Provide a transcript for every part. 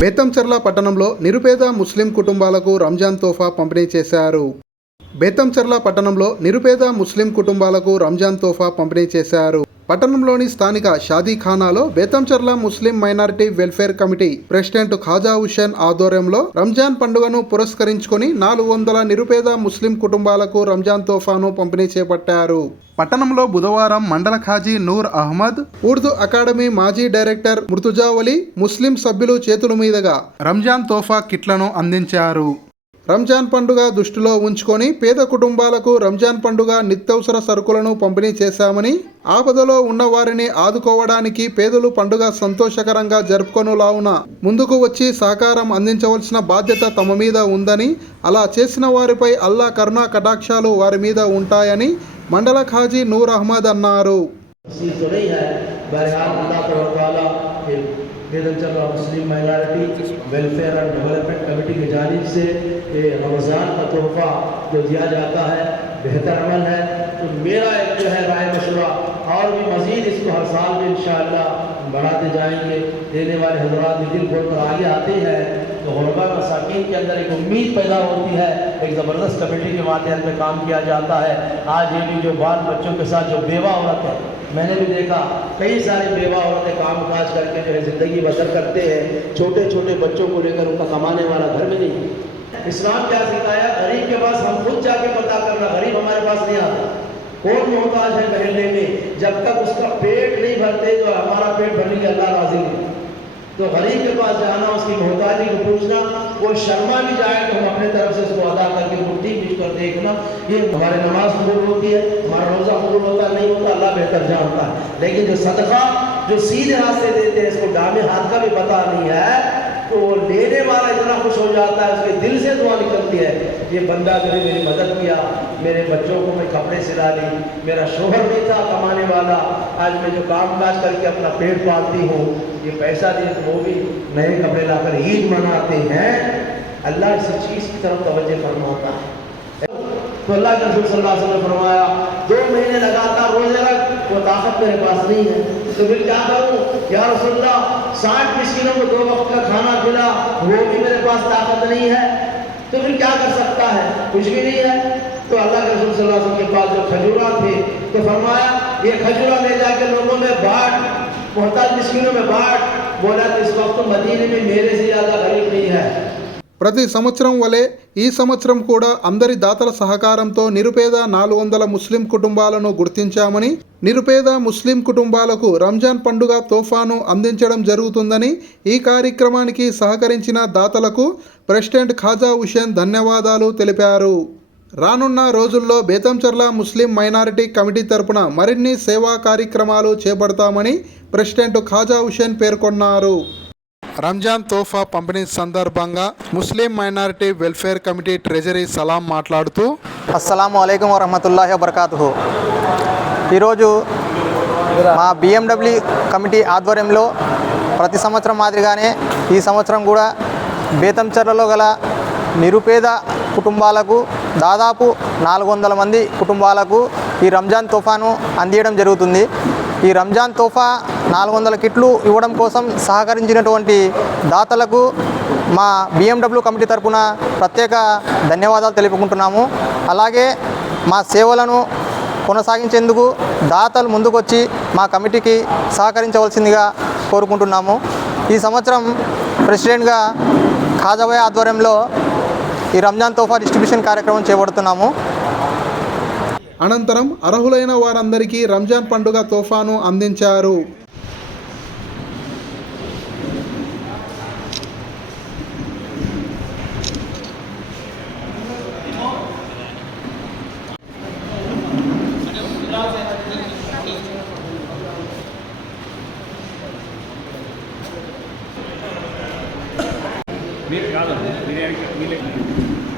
బేతంచెర్ల పట్టణంలో నిరుపేద ముస్లిం కుటుంబాలకు రంజాన్ తోఫా పంపిణీ చేశారు. బేతంచెర్ల పట్టణంలో నిరుపేద ముస్లిం కుటుంబాలకు రంజాన్ తోఫా పంపిణీ చేశారు. పట్టణంలోని స్థానిక షాదీఖానాలో Betamcherla Muslim minority welfare committee president Khaja Hussain ఆధ్వర్యంలో రంజాన్ పండుగను పురస్కరించుకొని నాలుగు వందల నిరుపేద ముస్లిం కుటుంబాలకు రంజాన్ తోఫాను పంపిణీ చేపట్టారు. పట్టణంలో బుధవారం మండల ఖాజీ నూర్ అహ్మద్ ఉర్దూ అకాడమీ మాజీ డైరెక్టర్ మృతుజావలి ముస్లిం సభ్యులు చేతుల మీదుగా రంజాన్ తోఫా కిట్లను అందించారు. రంజాన్ పండుగ దృష్టిలో ఉంచుకొని పేద కుటుంబాలకు రంజాన్ పండుగ నిత్యవసర సరుకులను పంపిణీ చేశామని ఆపదలో ఉన్న వారిని ఆదుకోవడానికి పేదలు పండుగ సంతోషకరంగా జరుపుకొనులావున ముందుకు వచ్చి సహకారం అందించవలసిన బాధ్యత తమ మీద ఉందని అలా చేసిన వారిపై అల్లా కరుణా కటాక్షాలు వారి మీద ఉంటాయని మండల ఖాజీ నూర్ అహ్మద్ అన్నారు तफसील तो नहीं है बहरहाल अल्लाह तबारक वाला बेदलचल Muslim minority welfare and development committee की जानिब से ये रमज़ान का तोहफ़ा जो दिया जाता है بہتر عمل ہے، تو میرا ایک جو ہے رائے مشورہ اور بھی مزید اس کو ہر سال میں انشاءاللہ بڑھاتے جائیں گے۔ دینے والے حضرات دل بول کر آگے آتے ہیں۔ تو غربہ مساکین کے اندر ایک امید پیدا ہوتی ہے، ایک زبردست کمیٹی کے ماتحت میں کام کیا جاتا ہے۔ آج یہ بھی جو بال بچوں کے ساتھ جو بیوہ عورت ہے، میں نے بھی دیکھا کئی سارے بیوہ عورتیں کام کاج کر کے جو ہے زندگی بسر کرتے ہیں۔ چھوٹے چھوٹے بچوں کو لے کر ان کا کمانے والا گھر میں نہیں اسلام کیا سکھایا غریب کے پاس ہم خود جا کے پتا کرنا، غریب ہمارے پاس نہیں آتا۔ کون محتاج ہے محلے میں جب تک اس کا پیٹ نہیں بھرتے تو ہمارا پیٹ بھرنے کے اللہ راضی نہیں۔ تو غریب کے پاس جانا، اس کی محتاجی کو پوچھنا، وہ شرما بھی جائے تو ہم اپنے طرف سے اس کو ادا کر کے مٹھی بیچ کر دیکھنا۔ یہ ہمارے نماز قبول ہوتی ہے، ہمارا روزہ قبول ہوتا نہیں ہوتا، اللہ بہتر جانتا ہے۔ لیکن جو صدقہ، جو سیدھے ہاتھ سے دیتے ہیں، اس کو ڈامے ہاتھ کا بھی پتہ نہیں ہے، تو وہ لینے والا اتنا خوش ہو جاتا ہے، اس سے دعا نکلتی ہے؟ یہ بندہ جو نے میری مدد کیا، میرے بچوں کو میں کپڑے سلا لی میرا شوہر نہیں تھا کمانے والا، آج میں جو کام کاج کر کے اپنا پیٹ پالتی ہوں، یہ پیسہ دے وہ بھی نئے کپڑے لا کر عید مناتے ہیں۔ اللہ اسی چیز کی طرف توجہ فرماتا ہے۔ تو اللہ کے رسول صلی اللہ علیہ وسلم فرمایا، دو مہینے لگاتا روزے رکھ، وہ طاقت میرے پاس نہیں ہے۔ تو پھر کیا کروں؟ یا رسول اللہ، ساٹھ مسکینوں کو دو وقت کا کھانا کھلا وہ بھی میرے پاس طاقت نہیں ہے۔ تو پھر کیا کر سکتا ہے؟ کچھ بھی نہیں ہے۔ تو اللہ کے رسول صلی اللہ علیہ وسلم کے پاس جو کھجورا تھے، تو فرمایا، یہ کھجورا لے جا کے لوگوں میں بانٹ، محتاج مسکینوں میں بانٹ۔ بولا کہ اس وقت مدینے میں میرے سے زیادہ غریب نہیں ہے۔ ప్రతి సంవత్సరం వలె ఈ సంవత్సరం కూడా అందరి దాతల సహకారంతో నిరుపేద నాలుగు వందల ముస్లిం కుటుంబాలను గుర్తించామని నిరుపేద ముస్లిం కుటుంబాలకు రంజాన్ పండుగ తోఫాను అందించడం జరుగుతుందని ఈ కార్యక్రమానికి సహకరించిన దాతలకు ప్రెసిడెంట్ ఖాజా హుషేన్ ధన్యవాదాలు తెలిపారు. రానున్న రోజుల్లో బేతంచర్ల ముస్లిం మైనారిటీ కమిటీ తరపున మరిన్ని సేవా కార్యక్రమాలు చేపడతామని ప్రెసిడెంట్ ఖాజా హుసేన్ పేర్కొన్నారు. రంజాన్ తోఫా పంపిణీ సందర్భంగా Muslim minority welfare committee treasury Salam మాట్లాడుతూ అస్సలం అయికం వరహమతుల్లాహి వబర్కాతు ఈరోజు మా బిఎండబ్ల్యూ కమిటీ ఆధ్వర్యంలో ప్రతి సంవత్సరం మాదిరిగానే ఈ సంవత్సరం కూడా బేతంచెర్లలో గల నిరుపేద కుటుంబాలకు దాదాపు నాలుగు వందల మంది కుటుంబాలకు ఈ రంజాన్ తోఫాను అందియడం జరుగుతుంది. ఈ రంజాన్ తోఫా నాలుగు వందల కిట్లు ఇవ్వడం కోసం సహకరించినటువంటి దాతలకు మా బిఎండబ్ల్యూ కమిటీ తరఫున ప్రత్యేక ధన్యవాదాలు తెలుపుకుంటున్నాము. అలాగే మా సేవలను కొనసాగించేందుకు దాతలు ముందుకొచ్చి మా కమిటీకి సహకరించవలసిందిగా కోరుకుంటున్నాము. ఈ సంవత్సరం ప్రెసిడెంట్గా ఖాజాబాయ్ ఆధ్వర్యంలో ఈ రంజాన్ తోఫా డిస్ట్రిబ్యూషన్ కార్యక్రమం చేపడుతున్నాము. అనంతరం అర్హులైన వారందరికీ రంజాన్ పండుగ తోఫాను అందించారు. Mire, mire.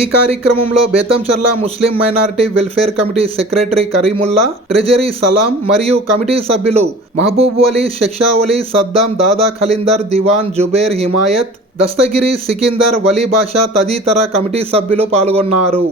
ఈ కార్యక్రమంలో Betamcherla Muslim minority welfare committee secretary Kareemulla treasury Salam మరియు కమిటీ సభ్యులు మహబూబ్ అలీ శిక్షావలి సద్దాం దాదా ఖలిందర్ దివాన్ జుబేర్ హిమాయత్ దస్తగిరి సికిందర్ వలీ బాషా తదితర కమిటీ సభ్యులు పాల్గొన్నారు.